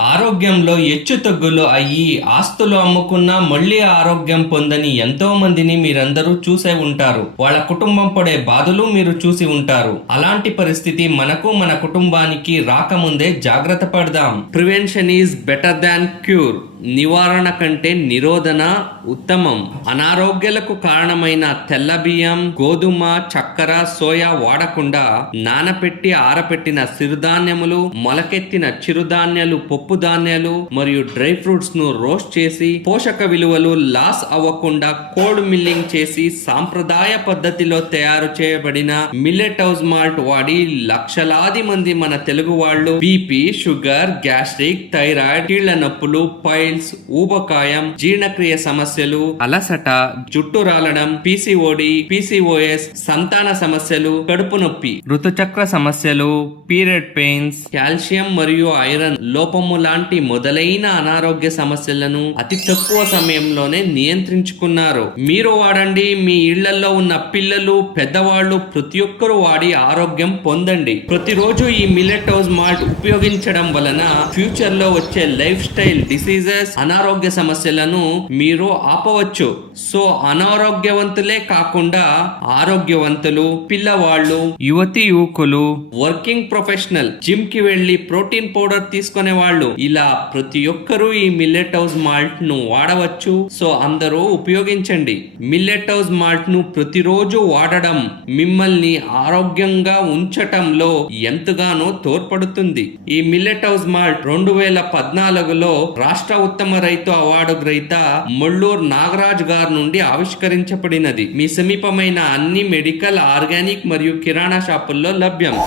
ఆరోగ్యంలో హెచ్చుతగ్గులు అయ్యి ఆస్తులు అమ్ముకున్నా మళ్ళీ ఆరోగ్యం పొందని ఎంతో మందిని మీరందరూ చూసే ఉంటారు. వాళ్ళ కుటుంబం పడే బాధలు మీరు చూసి ఉంటారు. అలాంటి పరిస్థితి మనకు మన కుటుంబానికి రాకముందే జాగ్రత్త పడదాం. Prevention is better than cure. నివారణ కంటే నిరోధన ఉత్తమం. అనారోగ్యాలకు కారణమైన తెల్ల బియ్యం గోధుమ చక్కెర సోయా వాడకుండా నానపెట్టి ఆరపెట్టిన సిరుధాన్యములు మొలకెత్తిన చిరుధాన్యాలు పప్పు ధాన్యాలు మరియు డ్రై ఫ్రూట్స్ను రోస్ట్ చేసి పోషక విలువలు లాస్ అవ్వకుండా కోల్డ్ మిల్లింగ్ చేసి సాంప్రదాయ పద్ధతిలో తయారు చేయబడిన మిల్లెట్ హౌస్ మాల్ట్ వాడి లక్షలాది మంది మన తెలుగు వాళ్ళు బీపీ షుగర్ గ్యాస్ట్రిక్ థైరాయిడ్ కీళ్ళ నొప్పులు పైల్స్ ఊబకాయం జీర్ణక్రియ సమస్యలు అలసట జుట్టు రాలడం పీసీఓడి పీసీఓఎస్ సంతాన సమస్యలు కడుపు నొప్పి ఋతుచక్ర సమస్యలు పీరియడ్ పెయిన్స్ కాల్షియం మరియు ఐరన్ లోపము లాంటి మొదలైన అనారోగ్య సమస్యలను అతి తక్కువ సమయంలోనే నియంత్రించుకున్నారు. మీరు వాడండి మీ ఇళ్ళలో ఉన్న పిల్లలు పెద్దవాళ్ళు ప్రతి ఒక్కరూ వాడి ఆరోగ్యం పొందండి. ప్రతిరోజు ఈ మిల్లెట్ హౌస్ మాల్ట్ ఉపయోగించడం వలన ఫ్యూచర్లో వచ్చే లైఫ్ స్టైల్ డిసీజెస్ అనారోగ్య సమస్యలను మీరు ఆపవచ్చు. సో అనారోగ్యవంతులే కాకుండా ఆరోగ్యవంతులు పిల్లవాళ్ళు యువతి యువకులు వర్కింగ్ ప్రొఫెషనల్ జిమ్కి వెళ్ళి ప్రోటీన్ పౌడర్ తీసుకునే వాళ్ళు వాళ్ళు ఇలా ప్రతి ఒక్కరూ ఈ మిల్లెట్ హౌస్ మాల్ట్ను వాడవచ్చు సో అందరూ ఉపయోగించండి. మిల్లెట్ హౌస్ మాల్ట్ను ప్రతిరోజు వాడడం మిమ్మల్ని ఆరోగ్యంగా ఉంచటంలో ఎంతగానో తోడ్పడుతుంది. ఈ మిల్లెట్ హౌస్ మాల్ట్ రెండు వేల పద్నాలుగులో రాష్ట్ర ఉత్తమ రైతు అవార్డు గ్రహీత ముళ్ళూర్ నాగరాజ్ గారి నుండి ఆవిష్కరించబడినది. మీ సమీపమైన అన్ని మెడికల్ ఆర్గానిక్ మరియు కిరాణా షాపుల్లో లభ్యం.